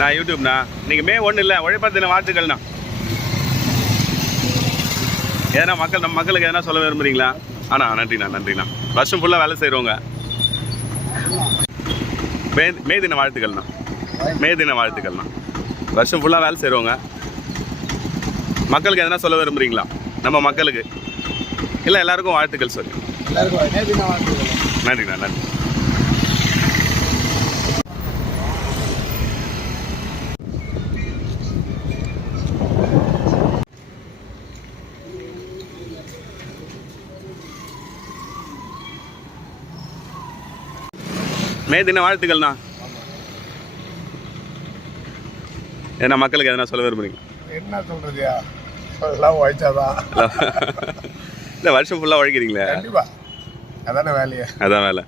நான் யூடியூப்ண்ணா நீங்கள் மே ஒன்றும் இல்லை உழைப்பார் தின வாழ்த்துக்கள்ண்ணா. எதனா மக்கள் நம்ம மக்களுக்கு எதனா சொல்ல விரும்புறீங்களா? அண்ணா நன்றிண்ணா நன்றிண்ணா. வருஷம் ஃபுல்லாக வேலை செய்கிறவங்க மே மே தின வாழ்த்துக்கள்ண்ணா. மே தின வாழ்த்துக்கள்ண்ணா. வருஷம் ஃபுல்லாக வேலை செய்கிறவங்க மக்களுக்கு எதனா சொல்ல விரும்புறீங்களா? நம்ம மக்களுக்கு. இல்லை எல்லாருக்கும் வாழ்த்துக்கள் சொல்லி. நன்றிண்ணா நன்றி. மே தின வாழ்த்துக்கள்ண்ணா. ஏன்னா மக்களுக்கு எதனா சொல்ல விரும்புறீங்க? என்ன சொல்றதுயா? எல்லாம் உழைச்சாதான். இல்லை வருஷம் ஃபுல்லாக உழைக்கிறீங்களே? கண்டிப்பா. அதானே வேலையா. அதான் வேலை.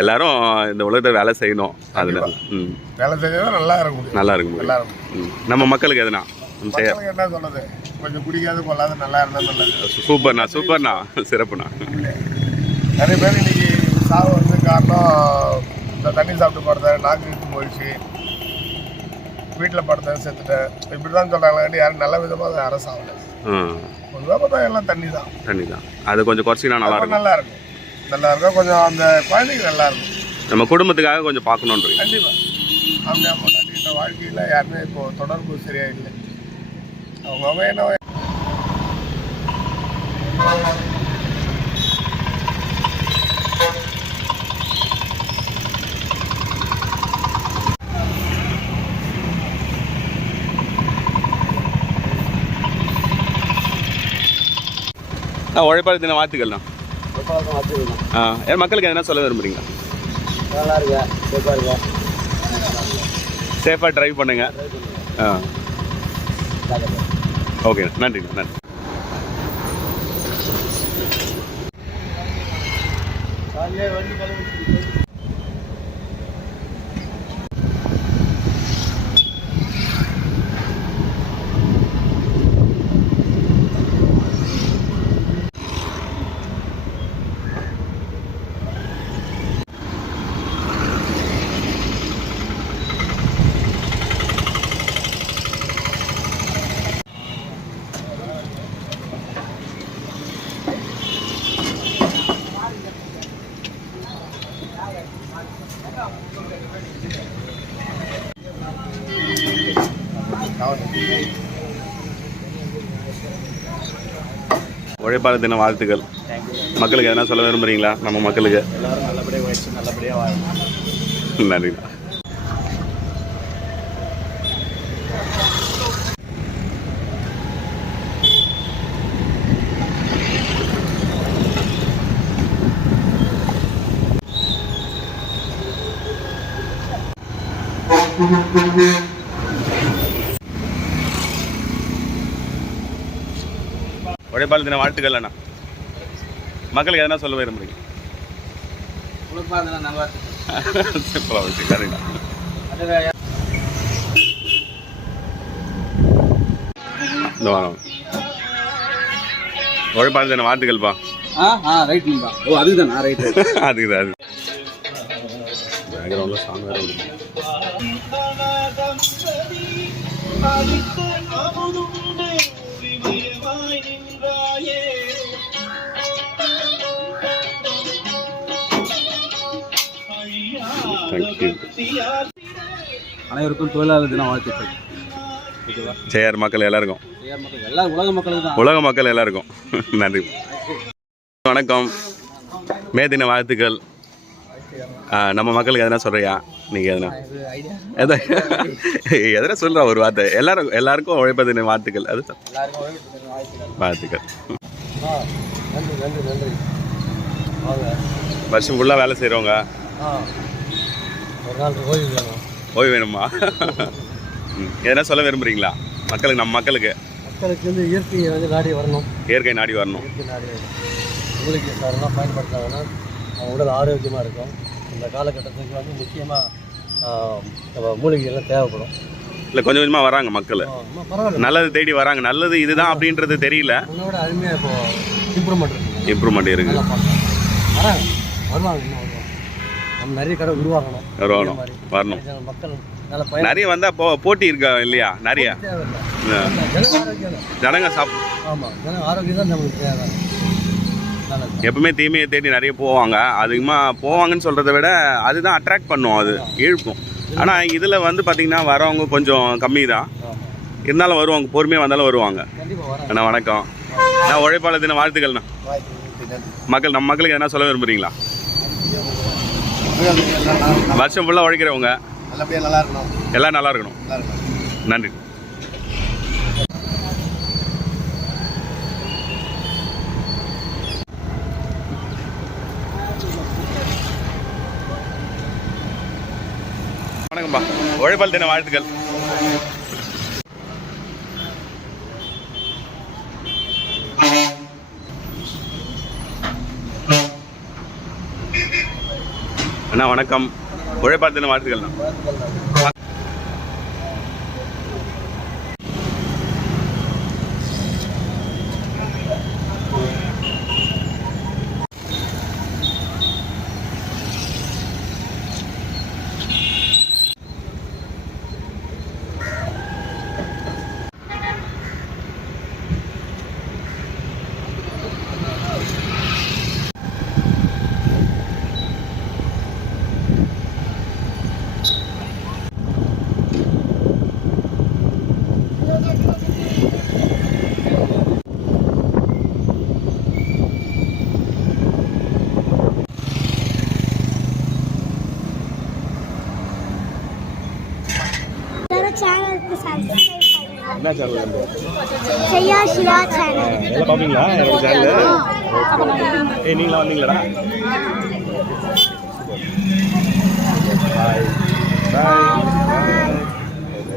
எல்லாரும் இந்த உலகத்தை வேலை செய்யணும். அதனால ம். வேலை செஞ்சாதான் நல்லா இருக்க முடியும். நல்லா இருக்கும் நல்லா இருக்கும். நம்ம மக்களுக்கு எதுனா? என்ன சொல்றது? கொஞ்சம் குடிக்காத கொள்ளாத நல்லா இருந்தா நல்லது. சூப்பர்ண்ணா சூப்பர்ண்ணா. சிறப்புண்ணா. நிறைய பேர் இன்னைக்கு சாவு வந்து காரணம் இந்த தண்ணி சாப்பிட்டு படுத்தேன் நாக்கு போயிடுச்சு. வீட்டில் படுத்தேன் செத்துட்டேன். இப்படி தான் சொல்கிறாங்க யாரும் நல்ல விதமாக சாவல ம். பொதுவாக பார்த்தா எல்லாம் தண்ணி தான் தண்ணி தான் அது கொஞ்சம் குறைச்சினா நல்லா இருக்கும். நல்லா இருக்கும். நல்லா இருக்கும். கொஞ்சம் அந்த குழந்தைங்க நல்லா இருக்கும். நம்ம குடும்பத்துக்காக கொஞ்சம் பார்க்கணுன்றீங்க கண்டிப்பாக அவங்க பொண்டாட்டின்ற வாழ்க்கையில் யாருமே இப்போ தொடர்பு சரியா இல்லை அவங்க என்ன உழைப்பாளர் தின வாழ்த்துக்கள்ண்ணா. ஆ ஏன் மக்களுக்கு எதனா சொல்ல விரும்புறீங்க நல்லா இருக்கா சேஃபாக இருக்கா சேஃபாக டிரைவ் பண்ணுங்க. ஆ. ஓகே நன்றிண்ணா நன்றி. உழைப்பாளர் தின வாழ்த்துக்கள். மக்களுக்கு எதனா சொல்ல விரும்புறீங்களா? நம்ம மக்களுக்கு. எல்லாரும் நல்லபடியாக உழைச்சி நல்லபடியாக வாழணும். நன்றிண்ணா உழைப்பாளர் தின வாழ்த்துக்கள் அண்ணா. மக்களுக்கு எதனா சொல்ல விரும்புறீங்க? நல்லா சிம்பிளாக வச்சு இந்த வாரம். தின வாழ்த்துக்கள்ப்பா. ஆ ஆ ரைட்டுங்களா ஓ அதுதானா ரைட் அதுக்கு அது. பேக்ரவுண்டில் சாங் வேறு வருது. You. அனைவருக்கும் தொழிலாளர் தின வாழ்த்துக்கள். ஜெயார் மக்கள் எல்லாருக்கும். உலக மக்கள் எல்லாருக்கும். நன்றி. வணக்கம். மே தின வாழ்த்துக்கள். ஆ, நம்ம மக்களுக்கு எதனா சொல்றியா? நீங்கள் எதனா? எதை எதனா சொல்கிற ஒரு வார்த்தை. எல்லாரும் எல்லாருக்கும் உழைப்ப தின வாழ்த்துக்கள். அது. வாழ்த்துக்கள். வருஷம் ஃபுல்லாக வேலை செய்கிறவங்க ஒரு நாள் ஓய்வு வேணும். ஓய்வு வேணுமா. எதனா சொல்ல விரும்புறீங்களா? மக்களுக்கு நம்ம மக்களுக்கு. மக்களுக்கு வந்து இயற்கையை வந்து நாடி வரணும். இயற்கை நாடி வரணும். இயற்கை நாடி வரணும். மூலிகை சாரெல்லாம் பயன்படுத்தினாங்கன்னா அவங்க உடல் ஆரோக்கியமாக இருக்கும். இந்த காலகட்டத்துக்கு வந்து முக்கியமாக மூலிகைகள்லாம் தேவைப்படும். இல்லை கொஞ்சம் கொஞ்சமாக வராங்க மக்கள். நல்லது தேடி வராங்க. நல்லது இதுதான் அப்படின்றது தெரியல. அருமையாக இப்போ இம்ப்ரூவ்மெண்ட் இருக்கு. இம்ப்ரூவ்மெண்ட் இருக்கு. நல்லா பார்க்கலாம். வராங்க. வருவாங்க நிறைய கடை உருவாக்கணும். மாதிரி. வரணும். நிறைய வந்தால் போ போட்டி இருக்கா இல்லையா? நிறைய. ஜனங்க சாப் எப்பவுமே தீமையை தேடி நிறைய போவாங்க. அதிகமாக போவாங்கன்னு சொல்கிறத விட அதுதான் அட்ராக்ட் பண்ணும் அது இழுக்கும். ஆனால் இதில் வந்து பார்த்திங்கன்னா வரவங்க கொஞ்சம் கம்மி தான் இருந்தாலும் வருவாங்க பொறுமையாக வந்தாலும் வருவாங்க. அண்ணா வணக்கம். நான் உழைப்பாளர் தின வாழ்த்துக்கள்ண்ணா. மக்கள் நம்ம மக்களுக்கு எதனா சொல்ல விரும்புறீங்களா? வருஷம் ஃபுல்லாக உழைக்கிறவங்க. நல்லபடியாக நல்லா இருக்கணும். எல்லாம் நல்லா இருக்கணும். நன்றி. வணக்கம்பா உழைப்பால் தின வாழ்த்துக்கள். அண்ணா வணக்கம். உழைப்பாத்தின வாழ்த்துக்கள்ண்ணா? என்ன சார் வேணும் செய்யா சிலா சேனல் எல்லாம் பாப்பீங்களா எங்க சேனல் ஏ நீங்க வந்தீங்களா பை பை